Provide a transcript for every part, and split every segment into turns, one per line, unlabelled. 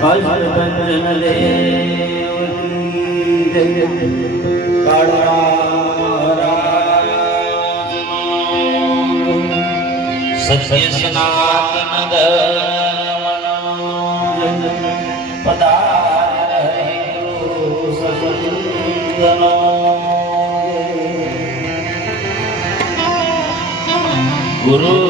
ભજન લે સત્ય સનાતન પદાર સદનો ગુરુ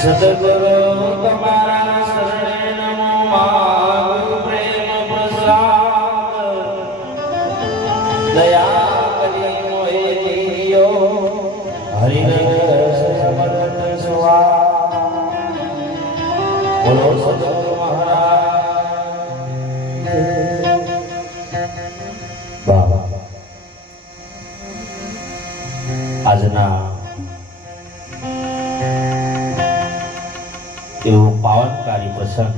સદગુરુ તમારા શરણે નમો માગું પ્રેમ પ્રસાદ દયા કરી મોહે જીયો હરિરસ સમર્થ સ્વા બોલો સદગુરુ મહારાજ આજના એવું પાવનકારી પ્રસંગ.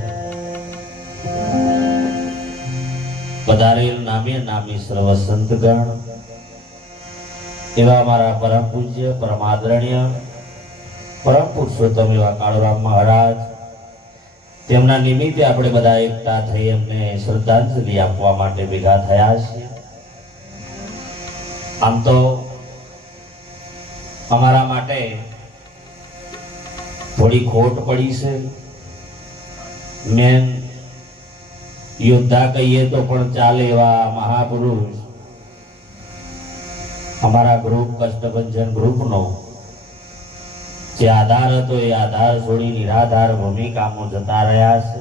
પધારેલ નામે નામી સર્વ સંતગણ એવા મારા પરમ પૂજ્ય, પરમ આદરણીય, પરમ પુરુષોત્તમ એવા કાળુરામ મહારાજ. તેમના નિમિત્તે આપણે બધા એકતા થઈ એમને શ્રદ્ધાંજલિ આપવા માટે ભેગા થયા છીએ. આમ તો અમારા માટે થોડી ખોટ પડી છે. મેન યોદ્ધા કહીએ તો પણ ચાલે એવા મહાપુરુષ. અમારા ગ્રુપ કષ્ટભંજન ગ્રુપનો જે આધાર હતો એ આધાર છોડી નિરાધાર ભૂમિકામાં જતા રહ્યા છે.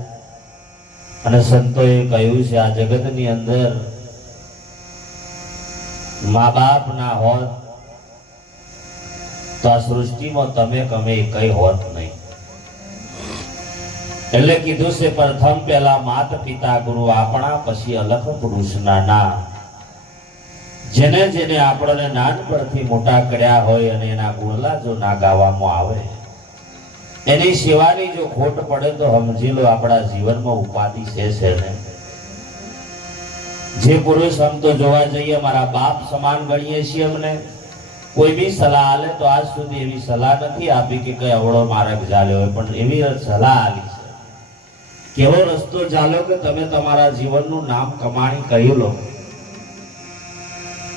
અને સંતોએ કહ્યું છે, આ જગતની અંદર મા બાપ ના હોત તો આ સૃષ્ટિમાં તમે કમે કઈ હોત નહીં. એટલે કીધું છે પ્રથમ પહેલા માત પિતા ગુરુ આપણા પછી અલખ પુરુષના ના. જેને જેને આપણને નાનપણથી મોટા કર્યા હોય અને એના ગુણલા જો ના ગાવામાં આવે, એની સેવાની જો ખોટ પડે તો સમજી લો આપણા જીવનમાં ઉપાધિ છે છે ને? જે પુરુષ આમ તો જોવા જઈએ, મારા બાપ સમાન ગણીએ છીએ અમને. કોઈ બી સલાહ આલે તો આજ સુધી એવી સલાહ નથી આપી કે કઈ અવળો માર્ગ ચાલ્યો હોય, પણ એવી સલાહ આલી કેવો રસ્તો ચાલ્યો કે તમે તમારા જીવનનું નામ કમાણી કરી લો?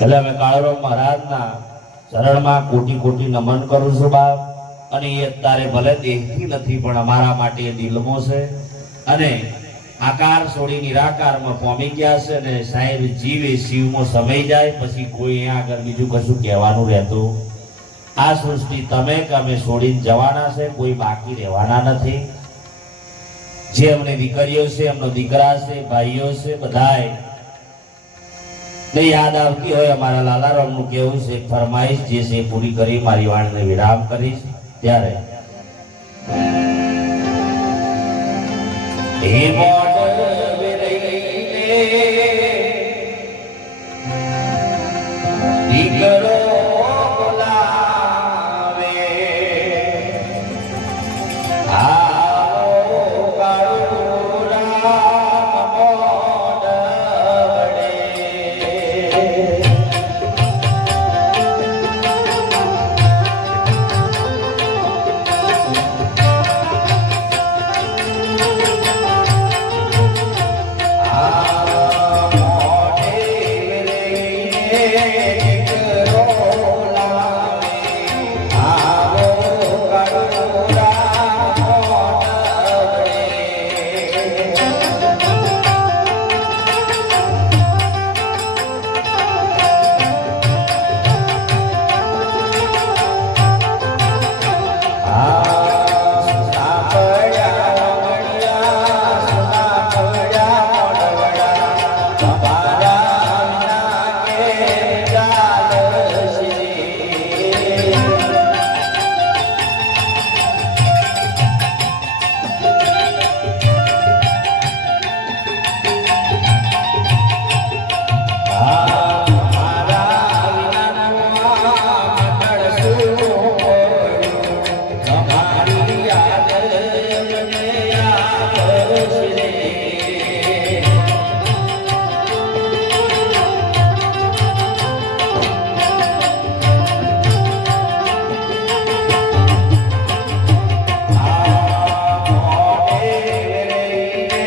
એટલે અમે કાળરો મહારાજના ચરણમાં કોટી કોટી નમન કરું છું બાપ. અને એ અત્યારે ભલે દેખતી નથી, પણ અમારા માટે એ દિલમો છે. અને આકાર છોડી નિરાકારમાં પોમી ગયા છે અને સાહેબ, જીવે શિવમાં સમય જાય, પછી કોઈ અહીંયા આગળ બીજું કશું કહેવાનું રહેતું. આ સૃષ્ટિ તમે કે અમે છોડીને જવાના છે, કોઈ બાકી રહેવાના નથી. જે અમને દીકરીઓ છે, એમનો દીકરા છે, ભાઈઓ છે, બધાય. ને યાદ આવતી હોય અમારા લાલારામનું કેવું છે, ફરમાઈશ જે છે પૂરી કરી, મારી વાણીને વિરામ કરીશ. ત્યારે. હે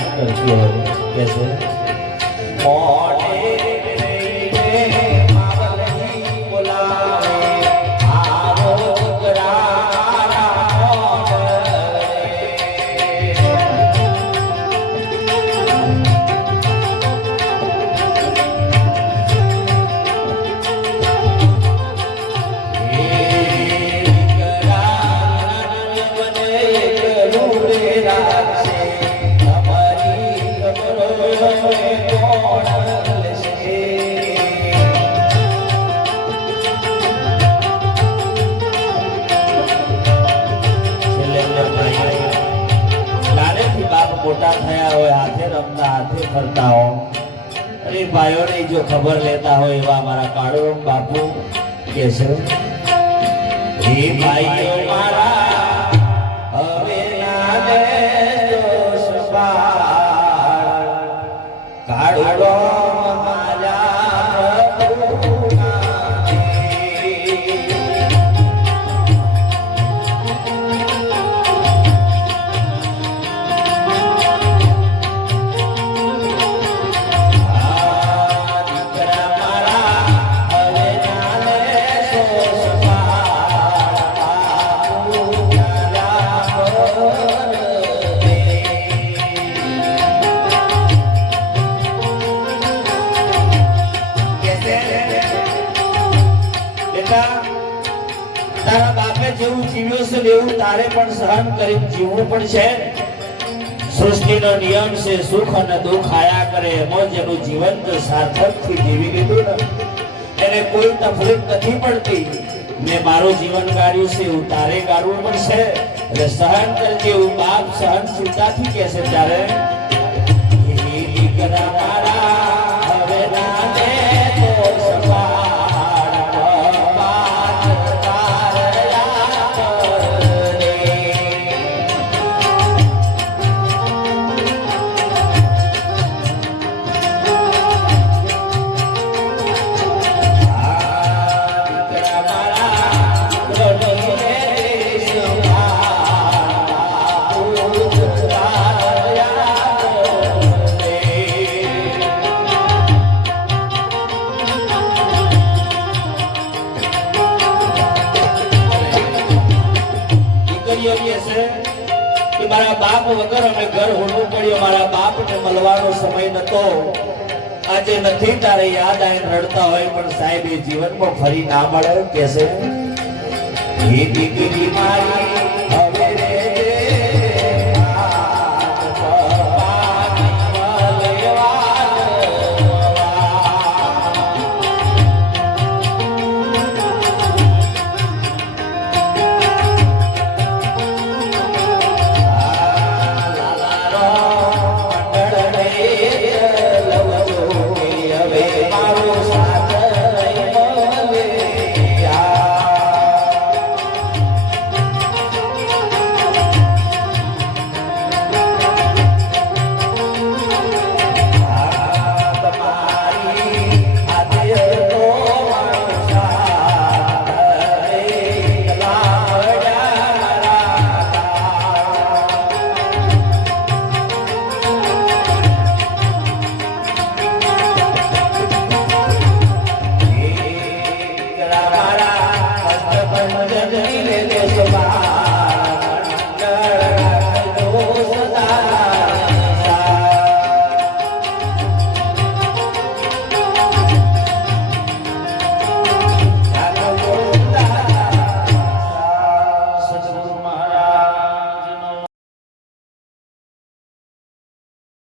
એની માં યાદ કરતી હોય હોય હાથે ફરતા હો. અને ભાઈઓને જો ખબર લેતા હોય એવા મારા કાળુરામ બાપુ કે છે? હે ભાઈઓ છે તારે પણ સહન કરી જીવવું પણ છે. સૃષ્ટિનો નિયમ છે, સુખ અને દુઃખ આયા કરે એમાં જેનું જીવન જો સાર્થકથી જીવી લીધું ને. એને કોઈ તકલીફ નથી પડતી. મેં મારું જીવન ગાળ્યું છે એવું તારે ગાળવું છે. એટલે સહન કરજે એવું બાપ સહનશીલતાથી કહે છે, ત્યારે વગર અમે ઘર હોડવું પડ્યું. મારા બાપને મળવાનો સમય નતો. આજે નથી તારે યાદ આવીને રડતા હોય, પણ સાહેબ, એ જીવનમાં ફરી ના મળે. કે છે? એ દીકરી મારી.